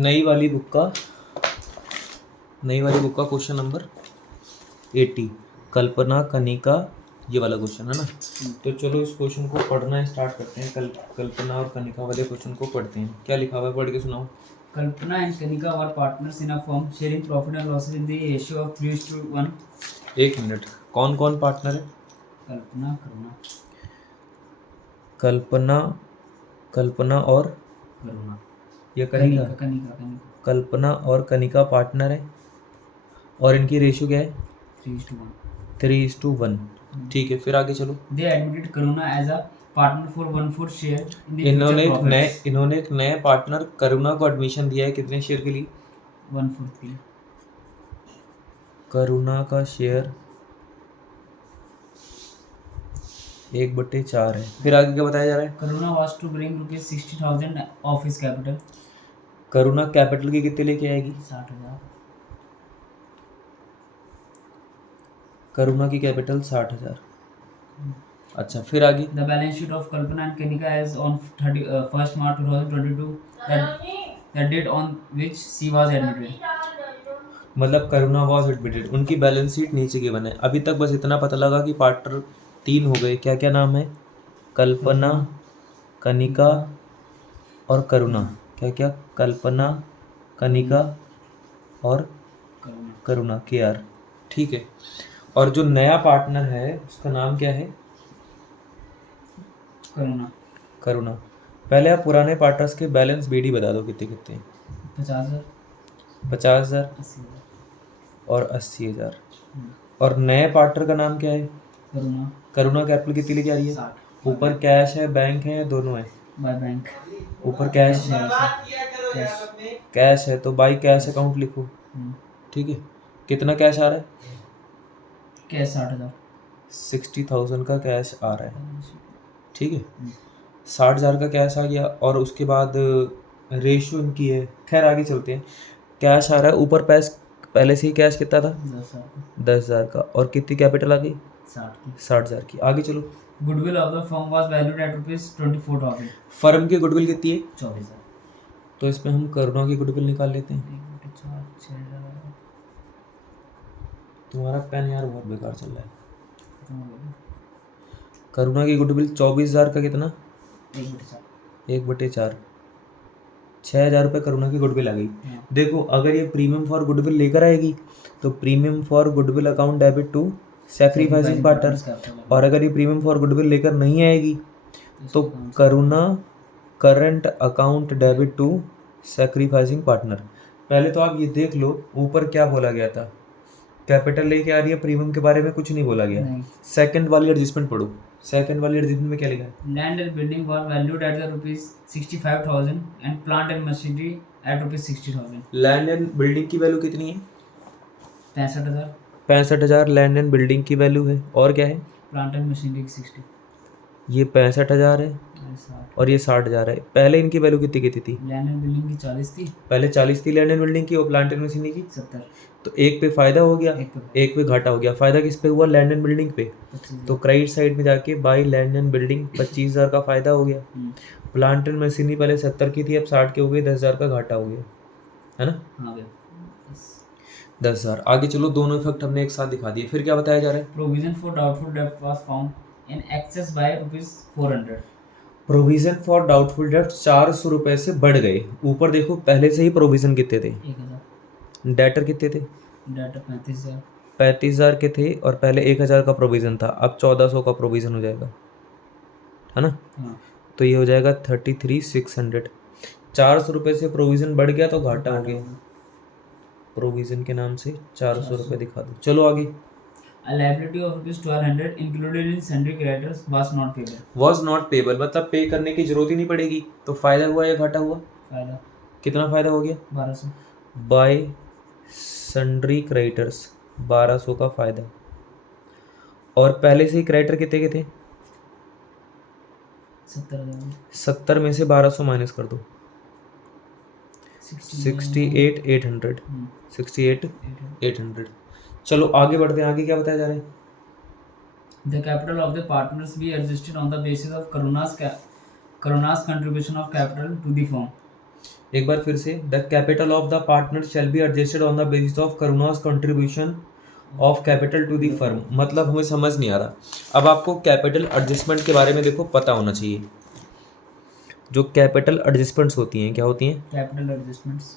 नई वाली बुक का क्वेश्चन नंबर 80, कल्पना कनिका, ये वाला क्वेश्चन है ना। तो चलो इस क्वेश्चन को पढ़ना स्टार्ट करते हैं। कल्पना और कनिका वाले क्वेश्चन को पढ़ते हैं। क्या लिखा हुआ है, पढ़ के सुनाओ। Kalpana and Kanika were partners in a firm, sharing profit and losses in the ratio of 3:1. एक मिनट, कौन कौन पार्टनर है? कल्पना करुणा कल्पना और करुणा ये कनिका। कनिका कल्पना और कनिका पार्टनर है और इनकी रेशियो क्या है? 3:1. 3:1। ठीक है, फिर आगे चलो। They admitted Karuna as a partner for 1/4 share in the future profits. इन्होंने एक नए पार्टनर करुणा को एडमिशन दिया है, कितने शेयर के लिए? 1/4. करुणा का शेयर 1/4 है। फिर आगे क्या बताया जा रहा है? Karuna was to bring rupees 60,000 of his capital. Karuna capital की कितने लेके आएगी? 60,000. करुणा की कैपिटल 60,000। अच्छा, फिर आगे। The balance sheet of Kalpana and Kanika as on 1st March 2022 that date on which she was admitted. मतलब करुणा वॉज एडमिटेड, उनकी बैलेंस शीट नीचे के बने। अभी तक बस इतना पता लगा कि पार्टनर 3 हो गए। क्या क्या नाम है? कल्पना, कनिका और करुणा। क्या क्या? कल्पना, कनिका और करुणा, KR। ठीक है। और जो नया पार्टनर है उसका नाम क्या है? करुणा। पहले आप पुराने पार्टनर्स के बैलेंस BD बता दो, कितने कितने हैं? 50,000 और 80,000। और नए पार्टनर का नाम क्या है? करुणा कैपिटल कितनी लेके आ रही है? 60। ऊपर कैश है, बैंक है, दोनों है? By bank. ऊपर कैश है तो बाई कैश अकाउंट लिखो। ठीक है। कितना कैश आ रहा है? कैश 60,000। 60,000 का कैश आ रहा है। ठीक है, 60,000 का कैश आ गया। और उसके बाद रेशियो इनकी है। खैर आगे चलते हैं। कैश आ रहा है, ऊपर पहले से ही कैश कितना था? 10,000 का। और कितनी कैपिटल आ गई? 60,000 की। आगे चलो। Goodwill of the firm was valued at ₹24,000। Firm की गुडविल कितनी है? 24,000। तो इसमें हम करुणा की गुडविल निकाल लेते हैं। तुम्हारा पेन यार बहुत बेकार चल रहा है। करुणा की गुडविल 24,000 का कितना? 1/4। 6,000 रुपये करुणा की गुडविल आ गई। देखो, अगर ये प्रीमियम फॉर गुडविल लेकर आएगी तो premium for goodwill account debit to sacrificing partner. और अगर ये प्रीमियम फॉर गुडविल लेकर नहीं आएगी तो Karuna current account debit to sacrificing partner. पहले तो आप ये देख लो ऊपर क्या बोला गया था। कैपिटल लेके आ रही है, प्रीमियम के बारे में कुछ नहीं बोला गया। सेकंड वाली एडजस्टमेंट पढ़ो। सेकंड वाली एडजस्टमेंट में क्या लिखा है? Land and building were valued at ₹65,000 and plant and machinery at ₹60,000। Land and building की वैल्यू कितनी है? 65,000। 65,000 लैंड एंड बिल्डिंग की वैल्यू है। और क्या है? प्लांट एंड मशीनरी की 60। ये 65,000 है और ये 60,000 है। पहले इनकी वैल्यू कितनी थी? लैंड एंड बिल्डिंग की 40 थी। पहले 40 थी लैंड एंड बिल्डिंग की और प्लांट एंड मशीनरी की 70। तो एक पे फायदा हो गया, एक पे घाटा हो गया। फायदा किस पे हुआ? लैंड एंड बिल्डिंग पे। तो क्रेडिट साइड में जाके बाई लैंड एंड बिल्डिंग 25,000 का फायदा हो गया। प्लांट एंड मशीनरी पहले 70 की थी, अब 60 की हो गई, 10,000 का घाटा हो गया, है ना? 10,000। आगे चलो, दोनों इफेक्ट हमने एक साथ दिखा दिए। फिर क्या बताया जा रहा है? प्रोविजन फॉर डाउटफुल डेब्ट was found in excess by ₹400। Provision for doubtful डेब्ट 400 रुपये से बढ़ गए। ऊपर देखो, पहले से ही प्रोविजन कितने थे? 1,000। डेटर कितने थे? डेटर 35,000। 35,000 के थे और पहले 1,000 का प्रोविजन था। अब 1,400 का प्रोविजन हो जाएगा, है ना? तो ये हो जाएगा 33,600। 400 रुपये से प्रोविजन बढ़ गया तो घाटा हो गया। प्रोविजन के नाम से 400 रुपये दिखा दो। चलो आगे। A liability of ₹1,200 included in sundry creditors was not payable. Was not payable मतलब पे करने की जरूरत ही नहीं पड़ेगी। तो फायदा हुआ या घाटा हुआ? फायदा। कितना फायदा हो गया? 1,200। बाय सन्ड्री क्रेडिटर्स 1,200 का फायदा। और पहले से ही क्रेडिटर कितने के थे? 70,000। 70 में से 1,200 माइनस कर दो। 68,800। 68,800। चलो आगे बढ़ते हैं। आगे क्या बताया जा रहा है? The capital of the partners be adjusted on the basis of Karuna's contribution of capital to the firm. एक बार फिर से, the capital of the partner shall be adjusted on the basis of Karuna's contribution of capital to the firm. मतलब हमें समझ नहीं आ रहा। अब आपको कैपिटल एडजस्टमेंट के बारे में देखो पता होना चाहिए। जो कैपिटल एडजस्टमेंट्स होती हैं, क्या होती हैं? कैपिटल एडजस्टमेंट्स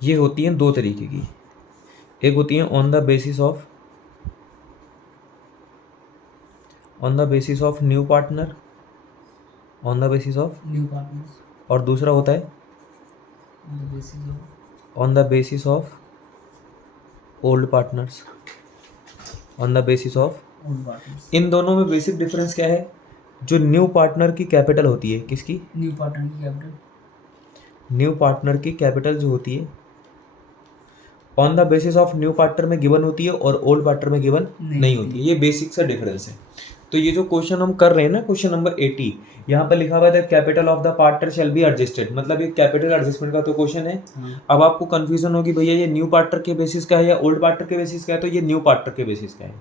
ये होती हैं दो तरीके की। एक होती हैं on the basis of new partner, on the basis of, new partners और दूसरा होता है on the basis of on the basis of old partners, on the basis of. Old partners. इन दोनों में बेसिक डिफरेंस क्या है? जो न्यू पार्टनर की कैपिटल होती है, किसकी? न्यू पार्टनर की कैपिटल, न्यू पार्टनर की कैपिटल जो होती है on the basis of new partner में गिवन होती है और ओल्ड पार्टनर में गिवन नहीं होती है। ये बेसिक सा डिफरेंस है। तो ये जो क्वेश्चन हम कर रहे हैं ना, क्वेश्चन नंबर 80, यहाँ पर लिखा हुआ है capital of the partner shall be adjusted, मतलब ये कैपिटल एडजस्टमेंट का तो क्वेश्चन है। अब आपको कंफ्यूजन होगी भैया ये न्यू पार्टनर के बेसिस का है या ओल्ड पार्टनर के बेसिस का है, तो ये न्यू पार्टनर के बेसिस का है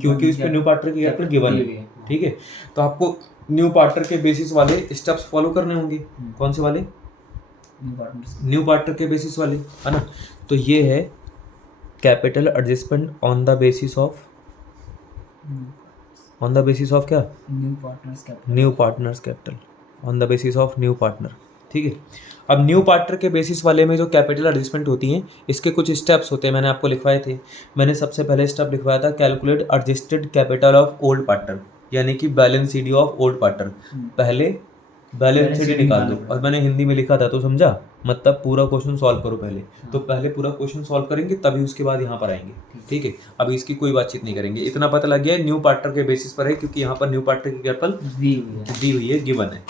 क्योंकि इस पर न्यू पार्टनर की कैपिटल गिवन है। ठीक है, तो आपको न्यू पार्टनर के बेसिस वाले स्टेप्स फॉलो करने होंगे। कौन से वाले? न्यू पार्टनर के बेसिस वाले, है ना। तो ये है capital adjustment on the basis of, on the basis of क्या? New partners capital, new partners capital, on the basis of new partner. ठीक है, अब न्यू पार्टनर के बेसिस वाले में जो कैपिटल एडजस्टमेंट होती हैं, इसके कुछ स्टेप्स होते हैं, मैंने आपको लिखवाए थे। मैंने सबसे पहले स्टेप लिखवाया था calculate adjusted capital of old partner, यानी कि balance sheet of old partner. पहले बैलेंस शीट निकाल दो, और मैंने हिंदी में लिखा था तो समझा, मतलब पूरा क्वेश्चन सॉल्व करो पहले। तो पहले पूरा क्वेश्चन सॉल्व करेंगे तभी उसके बाद यहाँ पर आएंगे। ठीक है, अभी इसकी कोई बातचीत नहीं करेंगे। इतना पता लग गया है न्यू पार्टनर के बेसिस पर है, क्योंकि यहाँ पर न्यू पार्टनर की कैपिटल दी हुई है, गिवन है।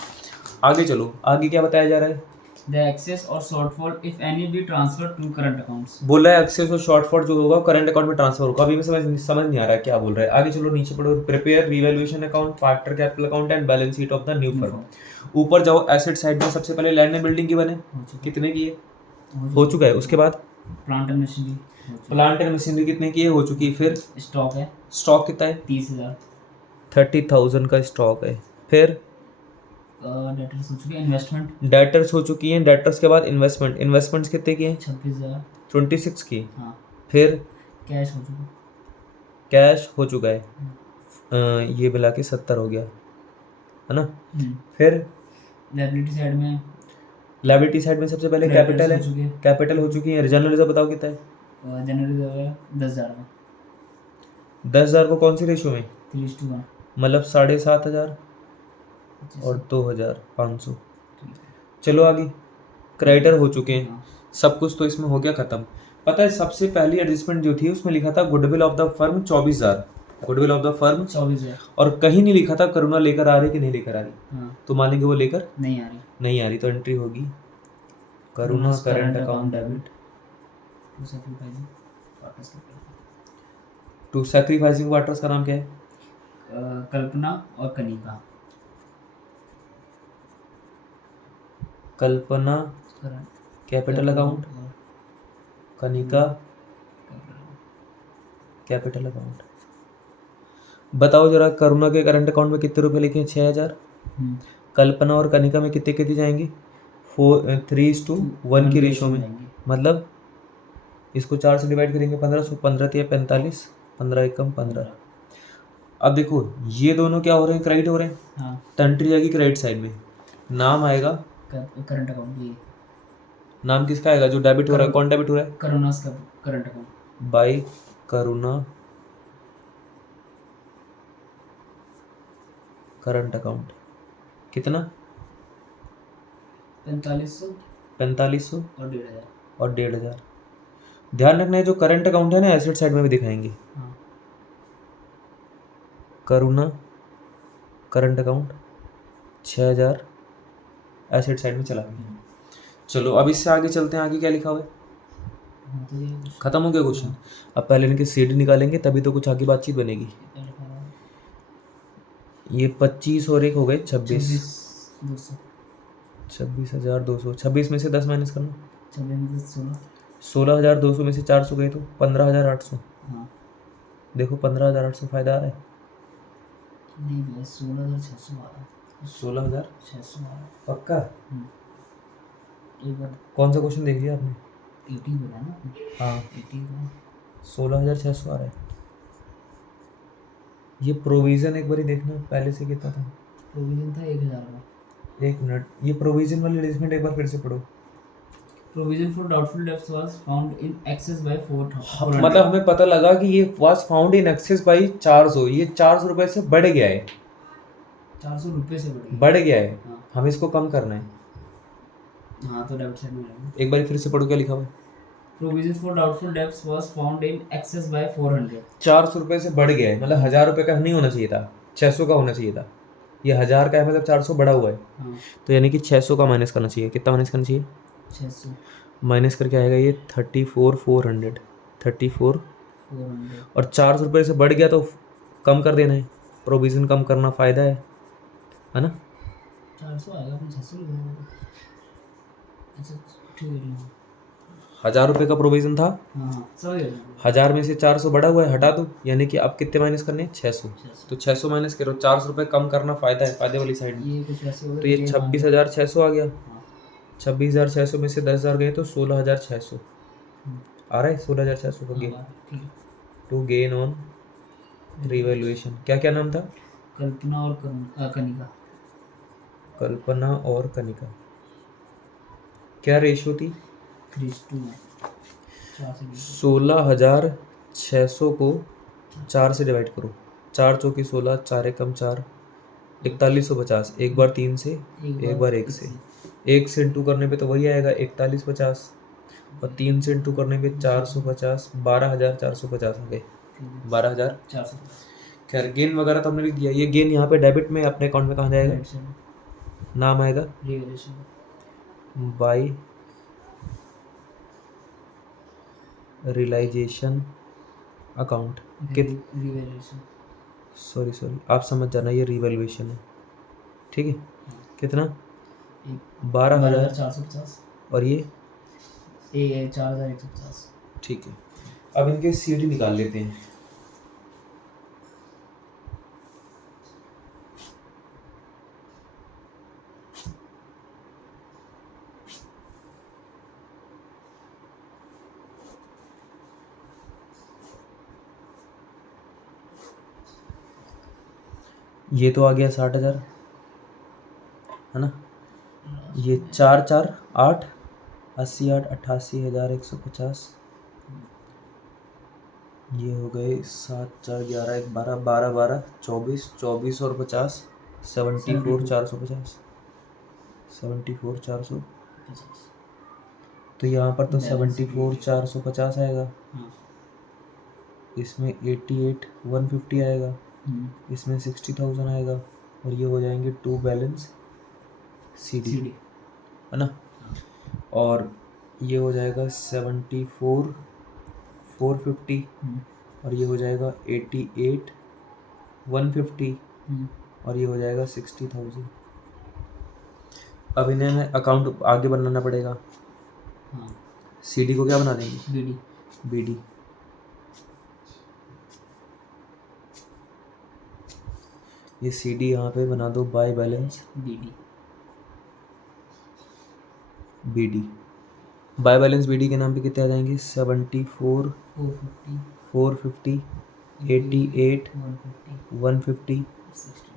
आगे चलो, आगे क्या बताया जा रहा है? द एक्सेस और shortfall if any be transfer to current accounts. बोल रहा है एक्सेस और शॉर्टफॉल जो होगा करंट अकाउंट में ट्रांसफर होगा। अभी में समझ नहीं आ रहा है क्या बोल रहा है। आगे चलो, नीचे पढ़ो। Prepare revaluation account, partner capital account and balance sheet of the new firm. ऊपर जाओ, एसेट साइड में सबसे पहले लैंड एंड बिल्डिंग की बने, कितने की है? हो चुका है। उसके बाद plant and machinery, plant and machinery कितने की है? हो चुकी है। फिर स्टॉक है, स्टॉक कितना है? 30,000, 30,000 का स्टॉक है। फिर डेटर्स हो चुके हैं, इन्वेस्टमेंट, डेटर्स हो चुकी हैं। डेटर्स के बाद इन्वेस्टमेंट, इन्वेस्टमेंट्स कितने की हैं? 26,000, 26 की। हाँ। फिर कैश हो चुका, कैश हो चुका है, ये मिला के 70 हो गया, है ना। फिर लायबिलिटी साइड में, लायबिलिटी साइड में सबसे पहले कैपिटल है, कैपिटल हो चुकी है। जनरल रिजर्व बताओ कितना है? जनरल रिजर्व है 10,000 का, 10,000 को कौन सी रेशियो में? 3:1, मतलब 7,500 और 2,500। चलो आगे, क्रेडिटर हो चुके हैं, सब कुछ तो इसमें हो गया खत्म। पता है सबसे पहली एडजस्टमेंट जो थी उसमें लिखा था goodwill of the firm 24,000, goodwill of the firm 24,000, और कहीं नहीं लिखा था करुणा लेकर आ रही कि नहीं लेकर आ रही। तो मान लेंगे वो लेकर नहीं आ रही, नहीं आ रही, तो एंट्री होगी Karuna current account debit to sacrificing waters. का नाम क्या है? कल्पना और Kanika. Kalpana capital account, Kanika capital account. बताओ जरा, करुणा के करंट अकाउंट में कितने रुपए लिखे हैं? 6,000। कल्पना और कनिका में कितने कितने जाएंगे? 3:1 की रेशो में। मतलब इसको 4 से डिवाइड करेंगे 1500, 15 या 45, 15 एकम 15। अब देखो ये दोनों क्या हो रहे हैं? क्रेडिट हो रहे हैं। हाँ, एंट्री जाएगी क्रेडिट साइड में, नाम आएगा करंट अकाउंट। ये नाम किसका आएगा? जो डेबिट हो रहा है। कौन डेबिट हो रहा है? करुणा का करंट अकाउंट, बाय करुणा करंट अकाउंट। कितना? 4500 और 1,500 और 1,500। ध्यान रखना है जो करंट अकाउंट है ना, एसेट साइड में भी दिखाएंगे। हाँ। करुणा करंट अकाउंट 6,000 एसेट साइड में चला गया। चलो अब इससे आगे चलते हैं। आगे क्या लिखा हुआ है? खत्म हो गया क्वेश्चन। अब पहले इनके सीडी निकालेंगे तभी तो कुछ आगे बातचीत बनेगी। ये 25 और एक हो गए 26, 26,200। 26 में से 10 माइनस करना, 16,200 में से 400 गए तो 15,800। देखो 15,800 फायदा आ रहा है। नहीं भैया 16,600 आ रहा है, 16,600 आ रहा है। पक्का? एक बार कौन सा क्वेश्चन देख लिया आपने? 80 बोला ना आपने? हाँ 80 का 16,600 आ रहा है। ये प्रोविजन एक बार देखना पहले से कितना था। प्रोविजन था 1,000 का। एक मिनट, ये प्रोविजन वाली लिस्टमेंट एक बार फिर से पढ़ो। Provision for doubtful debts was found in excess by 400। मतलब हमें पता लगा कि ये was found in excess by 400, ये 400 रुपए से बढ़ गया है, 400 रुपये से बढ़ गया है। हाँ हमें इसको कम करना है। हाँ, तो डेबिट साइड में रहेगा। एक बार फिर से पढ़ो क्या लिखा हुआ है। Provision for doubtful debts was found in excess by 400। 400 रुपए से बढ़ गया है, मतलब 1000 रुपए का नहीं होना चाहिए था, 600 का होना चाहिए था। ये 1000 का है, मतलब 400 बढ़ा हुआ है। हाँ तो यानी कि 600 का माइनस करना चाहिए। कितना माइनस करना चाहिए? 600 माइनस करके आएगा ये 34,400, 34। 400। और 400 रुपये से बढ़ गया तो कम कर देना है, प्रोविज़न कम करना फ़ायदा है ना। 400 आएगा, अपन 600 लिख देंगे। अच्छा ठीक है। 1000 रुपये का प्रोविज़न था, हाँ समझ गया। 1000 में से 400 बढ़ा हुआ है, हटा दो, यानी कि अब कितने माइनस करने हैं? 600। तो 600 माइनस करो, 400 रुपये कम करना फ़ायदा है, फ़ायदे वाली साइड में। ये कुछ ऐसे हो गया तो ये 26,600 आ गया। 26,600 में से 10,000 गए तो 16,600 आ रहा है। 16,600 का gain to gain on revaluation. क्या क्या नाम था? कल्पना और कनिका। कल्पना और कनिका। क्या रेशियो थी? 3:1। 16,600 को 4 से डिवाइड करो। 4 चौकी 16, 4 एकम 4, 4150। एक बार 3 से, एक बार 1 से। 1 से इंटू करने पे तो वही आएगा 4150, और 3 से इंटू करने पे 450, 12,450 आ गए। 12,450। खैर गेन वगैरह तो हमने लिख दिया। ये गेन यहाँ पे डेबिट में अपने अकाउंट में कहाँ जाएगा? नाम आएगा बाय रियलाइजेशन अकाउंट। सॉरी आप समझ जाना, ये रिवैल्यूएशन है, ठीक है। कितना? 12,450 और ये 4,150। ठीक है। अब इनके सीडी निकाल लेते हैं। ये तो आ गया 60,000, है ना। ये 4 4 8, 80 8, 88,150। ये हो गए 7 4 11 1 12 12 12 24 24 और 50 74,450 74,450। तो यहाँ पर तो 74,450 आएगा, इसमें 88,150 आएगा, इसमें 60,000 आएगा, और ये हो जाएंगे टू बैलेंस सीडी, है ना। और ये हो जाएगा 74,450, और ये हो जाएगा 88,150, और ये हो जाएगा 60,000। अब इन्हें हमें अकाउंट आगे बनाना पड़ेगा। सीडी को क्या बना देंगे? बीडी। ये सीडी यहाँ पे बना दो by balance BD. By balance BD के नाम पे कितने आ जाएंगे? 74,450, 88,150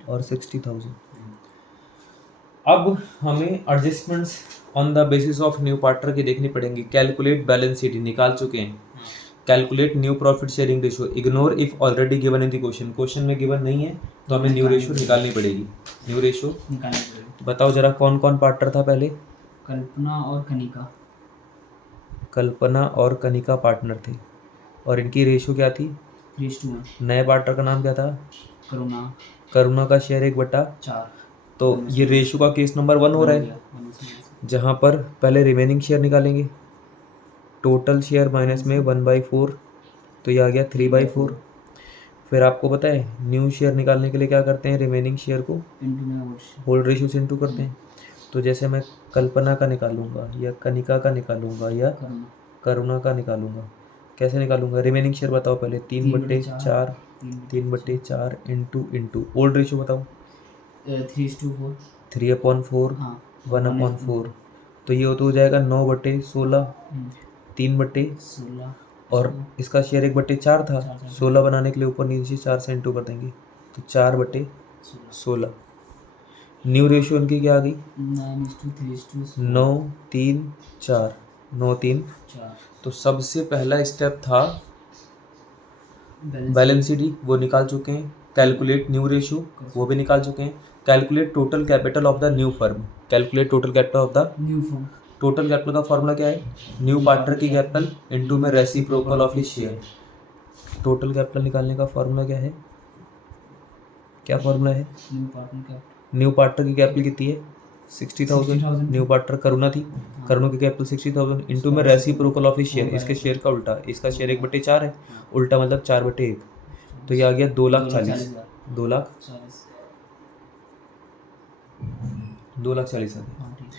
और 60,000। अब हमें adjustments on the basis of new partner की देखनी पड़ेंगी। कैलकुलेट बैलेंस शीट निकाल चुके हैं। Calculate new profit sharing ratio, ignore if already given in the question में गिवन नहीं है तो हमें न्यू रेशियो निकालनी पड़ेगी। न्यू रेशियो निकालनी पड़ेगी। बताओ जरा कौन कौन पार्टनर था पहले? कल्पना और कनिका पार्टनर थे, और इनकी रेशियो क्या थी? 3:1। नए पार्टनर का नाम क्या था? करुणा का शेयर 1/4। तो ये रेशियो का केस नंबर 1 हो रहा है, जहाँ पर पहले रिमेनिंग शेयर निकालेंगे। टोटल शेयर माइनस में 1/4, तो ये आ गया 3/4। फिर आपको पता है न्यू शेयर निकालने के लिए क्या करते हैं? रिमेनिंग शेयर को होल्ड रेशियो से इंटू करते हैं। तो जैसे मैं कल्पना का निकालूंगा, या कनिका का निकालूंगा, या करुणा का निकालूंगा, कैसे निकालूंगा? रिमेनिंग शेयर बताओ पहले। 3/4 3/4 इंटू ओल्ड रेशियो बताओ 3:4 3/4 हाँ 1/4 तो ये तो हो जाएगा 9/16 3/16 और इसका शेयर 1/4 था 16 बनाने के लिए ऊपर नीचे 4 से इंटू कर देंगे तो 4/16 न्यू रेशियो इनकी क्या आ गई 9 3 4 9 3 तो सबसे पहला स्टेप था बैलेंस शीट वो निकाल चुके हैं कैलकुलेट न्यू रेशियो वो भी निकाल चुके हैं calculate total capital of the new firm calculate total capital of the new form total capital का फॉर्मूला क्या है न्यू पार्टनर की कैपिटल इनटू में reciprocal of his share total capital निकालने का फॉर्मूला क्या है क्या फॉर्मूला है न्यू पार्टनर की कैपिटल कितनी है 60,000 न्यू पार्टनर करुणा थी करुणा की कैपिटल 60,000 इनटू में रेसिप्रोकल ऑफ हिज शेयर इसके शेयर का उल्टा इसका शेयर 1/4 है उल्टा मतलब 4/1 तो ये आ गया 2,40,000 2,40,000 आ गया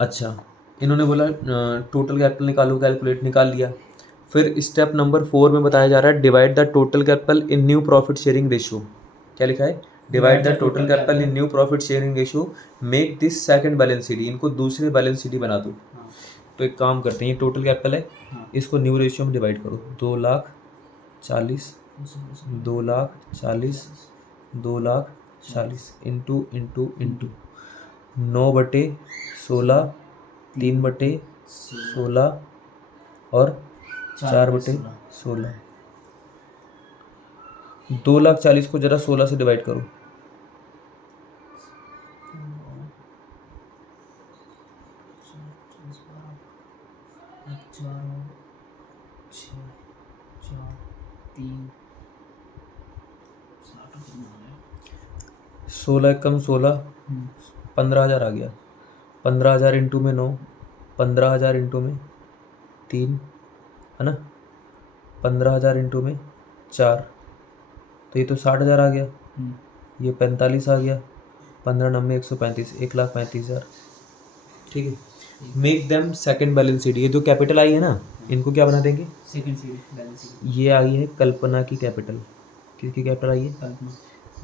अच्छा इन्होंने बोला टोटल कैपिटल निकालो कैलकुलेट निकाल लिया फिर स्टेप नंबर 4 में बताया जा रहा है divide the total capital in new profit sharing ratio क्या लिखा है divide the total capital in new profit sharing ratio make this second balance sheet इनको दूसरे बैलेंस शीट बना दो तो एक काम करते हैं ये टोटल कैपिटल है इसको न्यू रेशियो में डिवाइड करो 2,40,000 2,40,000 इंटू 9/16 3/16 और 4/16 2,40,000 को जरा 16 से डिवाइड करो सोलह कम 16 15,000 आ गया 15,000 इंटू में 9 15,000 इंटू में 3 है ना 15,000 इंटू में 4 तो ये तो 60,000 आ गया ये 45 आ गया 15 135 1,35,000 ठीक है make them second balance sheet ये जो कैपिटल आई है ना इनको क्या बना देंगे सेकंड शीट बैलेंस शीट ये आई है कल्पना की कैपिटल किसकी कैपिटल आई है कल्पना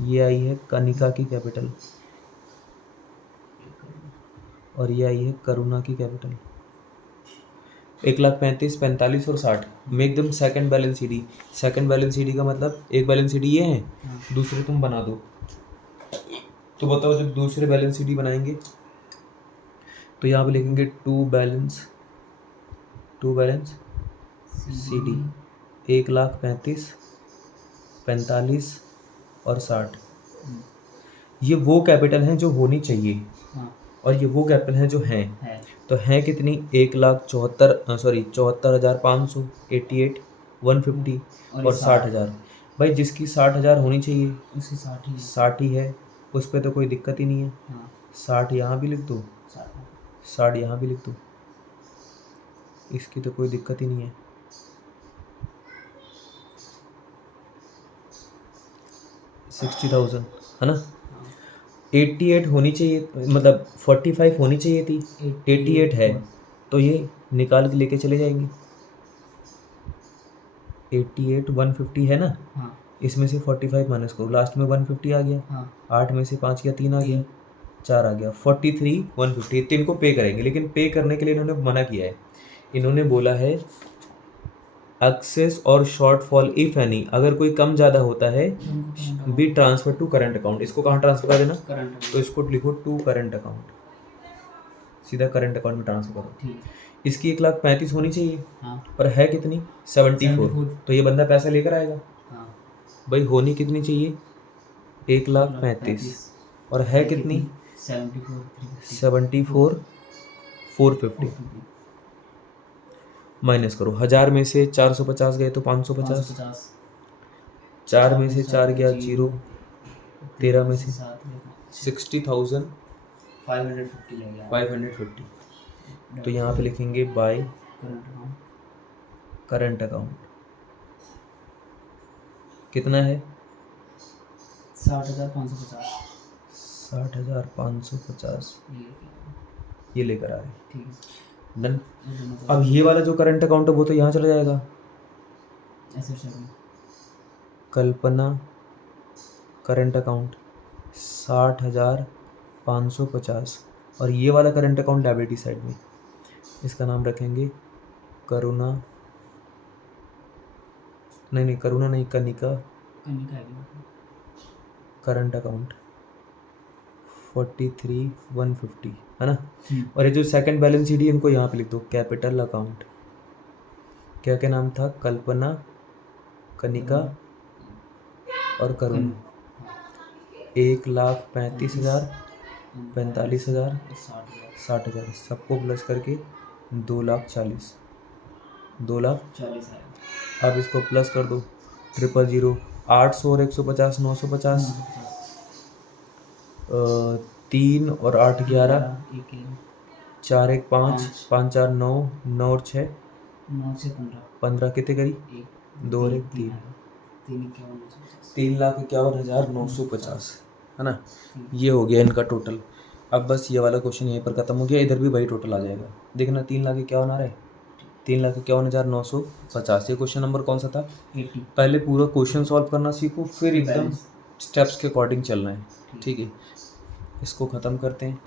ये आई है कनिका की कैपिटल और ये आई है करुणा की कैपिटल 1,35,000 45 और 60 make them second balance sheet का मतलब एक बैलेंस शीट ये है दूसरे तुम बना दो तो बताओ जब दूसरे बैलेंस शीट बनाएंगे तो यहाँ पे लिखेंगे टू बैलेंस CD 1,35,000 45 और 60 ये वो कैपिटल हैं जो होनी चाहिए और ये वो कैपिटल हैं जो हैं तो हैं कितनी 74,500 88 150 और 60,000 भाई जिसकी 60,000 होनी चाहिए उसकी 60 ही है उस पर तो कोई दिक्कत ही नहीं है 60 यहाँ भी लिख दो 60 यहाँ भी लिख दो इसकी तो कोई दिक्कत ही नहीं है 60,000 है ना 88 होनी चाहिए मतलब 45 होनी चाहिए थी 88 है तो ये निकाल के लेके चले जाएंगे 88 150 है ना इसमें से 45 माइनस करो लास्ट में 150 आ गया 8 में से 5 गया 3 आ गया 4 आ गया 43 150 3 को पे करेंगे लेकिन पे करने के लिए इन्होंने मना किया है इन्होंने बोला है एक्सेस और शॉर्टफॉल इफ एनी अगर कोई कम ज़्यादा होता है be transfer to current account इसको कहाँ ट्रांसफर कर देना तो इसको लिखो टू करंट अकाउंट सीधा करंट अकाउंट में ट्रांसफर करो इसकी 1,35,000 होनी चाहिए और है कितनी 74 तो ये बंदा पैसा लेकर आएगा भाई होनी कितनी चाहिए 1,35,000 और है कितनी 74 450 माइनस करो 1000 में से 450 गए तो 550 4 में से 4 गया 0 13 में से 60,550 तो यहाँ पे लिखेंगे बाय करंट अकाउंट कितना है 60,550 ये लेकर आ रहे हैं डन अब ये वाला जो करंट अकाउंट है वो तो यहाँ चला जाएगा कल्पना करंट अकाउंट 60,550 और ये वाला करंट अकाउंट लायबिलिटी साइड में, इसका नाम रखेंगे करुणा, नहीं करुणा नहीं, कनिका कनिका है भी। करंट अकाउंट 43,150 है ना। और ये जो सेकंड बैलेंस शीट है इनको यहाँ पे लिख दो कैपिटल अकाउंट। क्या क्या नाम था? कल्पना, कनिका और करुणा। 1,35,000, 45,000, 60,000 सबको प्लस करके 2,40,000, 2,40,000। अब इसको प्लस कर दो 000, 800 और 150, 950, 3 और 8 11, 4 1 5, 5 4 9, 9 और 6 9 से 15 कितने करी? 2 और 1 3, 3,51,950 है ना। ये हो गया इनका टोटल। अब बस ये वाला क्वेश्चन यहीं पर ख़त्म हो गया, इधर भी वही टोटल आ जाएगा। देखना 3,51,000 आ रहा है, 3,51,950। ये क्वेश्चन नंबर कौन सा था? 80। पहले पूरा क्वेश्चन सॉल्व करना सीखो, फिर एकदम स्टेप्स के अकॉर्डिंग चलना है, ठीक है। इसको ख़त्म करते हैं।